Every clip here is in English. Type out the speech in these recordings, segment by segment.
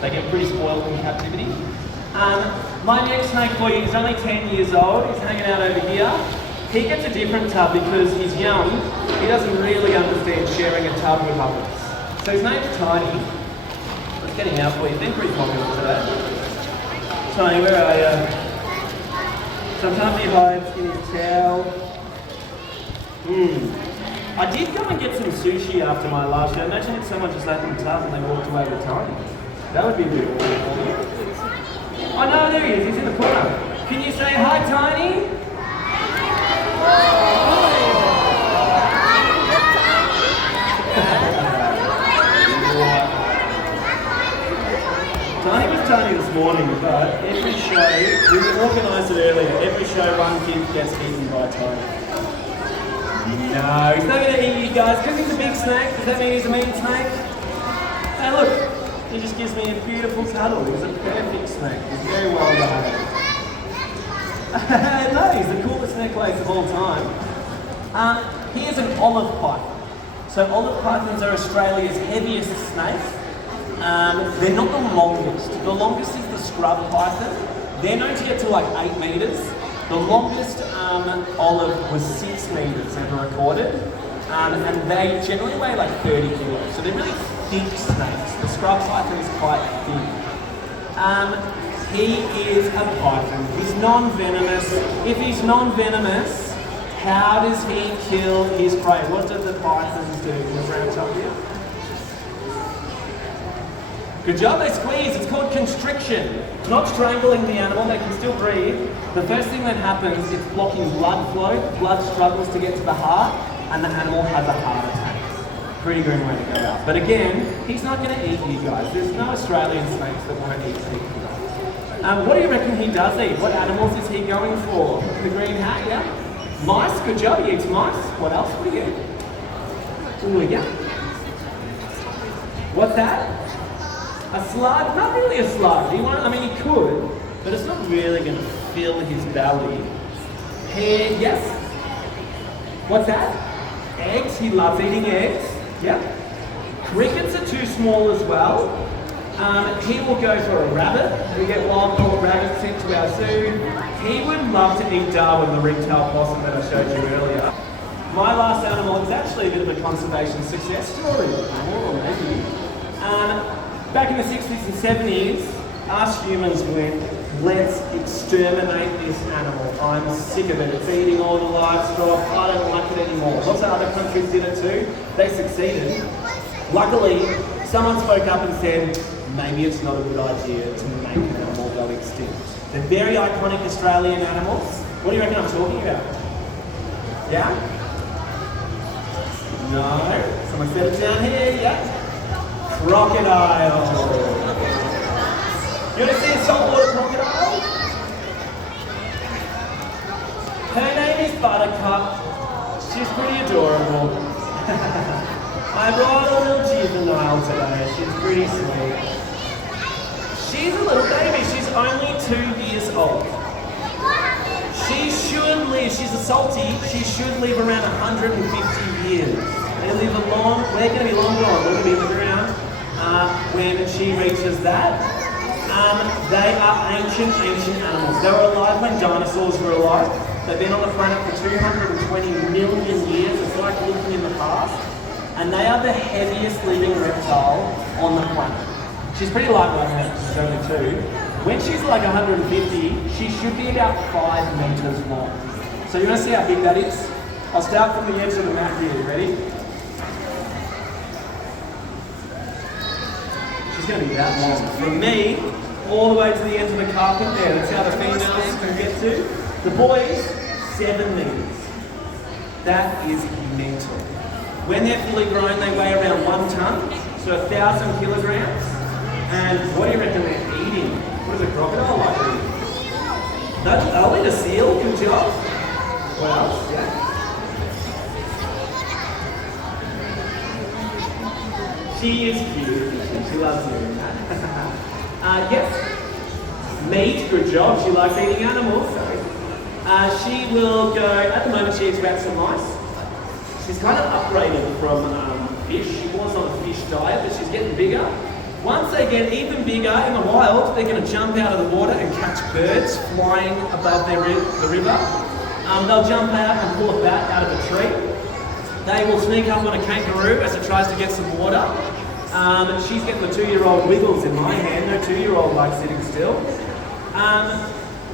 They get pretty spoiled in captivity. My next snake boy is only 10 years old. He's hanging out over here. He gets a different tub because he's young. He doesn't really understand sharing a tub with others. So his name's Tiny. Let's get him out for you. He's been pretty popular today. Tiny, where are you? Sometimes he hides in his towel. I did go and get some sushi after my last show. Imagine if someone just opened the tub and they walked away with Tiny. That would be a bit awkward. Oh no, there he is. He's in the corner. Can you say hi, Tiny? Tiny was Tiny this morning, but every show, we organised it earlier, every show one kid gets eaten by Tiny. No, he's not going to eat you guys because he's a big snake. Does that mean he's a mean snake? Hey look, he just gives me a beautiful cuddle. He's a perfect snake. He's very well behaved. No, he's the coolest necklace of all time. Here's an olive python. So olive pythons are Australia's heaviest snakes. They're not the longest. The longest is the scrub python. They're known to get to like 8 metres. The longest olive was 6 metres ever recorded. And they generally weigh like 30 kilos. So they're really thick snakes. The scrub python is quite thin. He is a python. He's non-venomous. If he's non-venomous, how does he kill his prey? What do the pythons do? Can you round up here? Good job, they squeeze. It's called constriction. Not strangling the animal, they can still breathe. The first thing that happens is blocking blood flow. Blood struggles to get to the heart, and the animal has a heart attack. Pretty grim way to go out. But again, he's not going to eat you guys. There's no Australian snakes that won't eat people. What do you reckon he does eat? What animals is he going for? The green hat, yeah? Mice, good job, he eats mice. What else would he eat? Ooh, yeah. What's that? A slug? Not really a slug. He could, but it's not really going to fill his belly. Hare, yes. What's that? Eggs, he loves eating eggs. Yeah. Crickets are too small as well. He will go for a rabbit. We get wild-caught rabbits sent to our zoo. He would love to eat Darwin, the ring-tailed possum that I showed you earlier. My last animal is actually a bit of a conservation success story. Or maybe. Back in the 60s and 70s, us humans went, let's exterminate this animal. I'm sick of it. It's eating all the livestock. I don't like it anymore. Lots of other countries did it too. They succeeded. Luckily, someone spoke up and said, maybe it's not a good idea to make an animal go extinct. They're very iconic Australian animals. What do you reckon I'm talking about? Yeah? No? Someone said it down here, yeah? Crocodile. You want to see a saltwater crocodile? Her name is Buttercup. She's pretty adorable. I brought a little juvenile today. She's pretty sweet. She's a little baby. She's only 2 years old. She should live, she's a salty, she should live around 150 years. They live a long, we're going to be long gone. We're going to be living around when she reaches that. They are ancient animals. They were alive when dinosaurs were alive. They've been on the planet for 220 million years. It's like looking in the past. And they are the heaviest living reptile on the planet. She's pretty lightweight now, she's only 2. When she's like 150, she should be about 5 meters long. So you want to see how big that is? I'll start from the edge of the map here. Ready? She's going to be that long. From me, all the way to the end of the carpet there. That's how the females can get to. The boys, 7 meters. That is mental. When they're fully grown, they weigh around 1 ton, so 1,000 kilograms. And what do you reckon they're eating? What does a crocodile like to eat? They'll eat a seal, good job. What else? Yeah. She is cute. She loves doing that. Yes. Meat, good job. She likes eating animals. Sorry. She will go, at the moment she eats rats and mice. She's kind of upgraded from fish. She was on a fish diet, but she's getting bigger. Once they get even bigger in the wild, they're going to jump out of the water and catch birds flying above the river. They'll jump out and pull a bat out of a tree. They will sneak up on a kangaroo as it tries to get some water. She's getting the 2-year-old wiggles in my hand. No 2-year-old likes sitting still.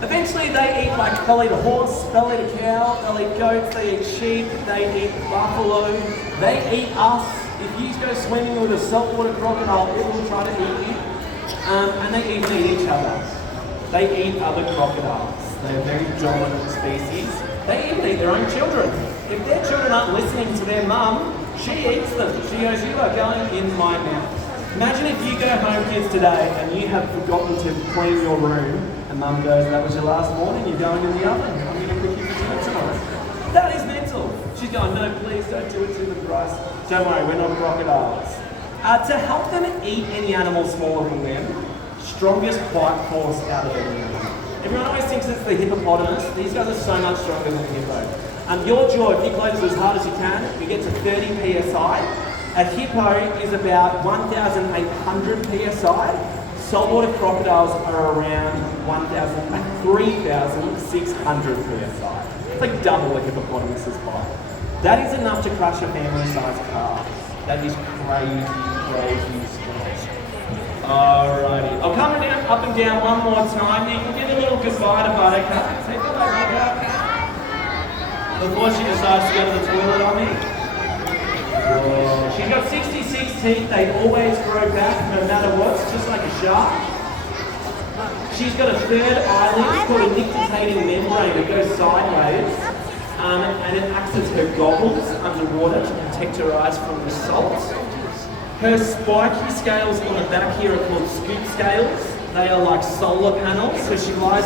Eventually they eat, like, they'll eat a horse, they'll eat a cow, they'll eat goats, they eat sheep, they eat buffalo, they eat us. If you go swimming with a saltwater crocodile, it will try to eat you. And they even eat each other. They eat other crocodiles. They're a very dominant species. They even eat their own children. If their children aren't listening to their mum, she eats them. She goes, you are going in my mouth. Imagine if you go home, kids, today, and you have forgotten to clean your room, and mum goes, that was your last morning, you're going in the oven. I'm going to cook you for dinner tonight. That is mental. She's going, no, please don't do it to them, Bryce. Don't worry, we're not crocodiles. To help them eat any animal smaller than them, strongest bite force out of any animal. Everyone always thinks it's the hippopotamus. These guys are so much stronger than the hippo. Your jaw, if you close it as hard as you can, you get to 30 psi. A hippo is about 1,800 psi. Saltwater crocodiles are around 3,600 psi. It's like double a hippopotamus's bite. That is enough to crush a family-sized car. That is crazy, crazy strong. Alrighty. I'll come down, up and down one more time. You can give a little goodbye to Buttercup. Say goodbye, Buttercup. Before she decides to go to the toilet on me. Oh, she's got 66 teeth. They always grow back no matter what. It's just like a shark. She's got a third eyelid called a nictitating membrane that goes sideways. And it acts as her goggles underwater to protect her eyes from the salt. Her spiky scales on the back here are called scoop scales. They are like solar panels, so she lies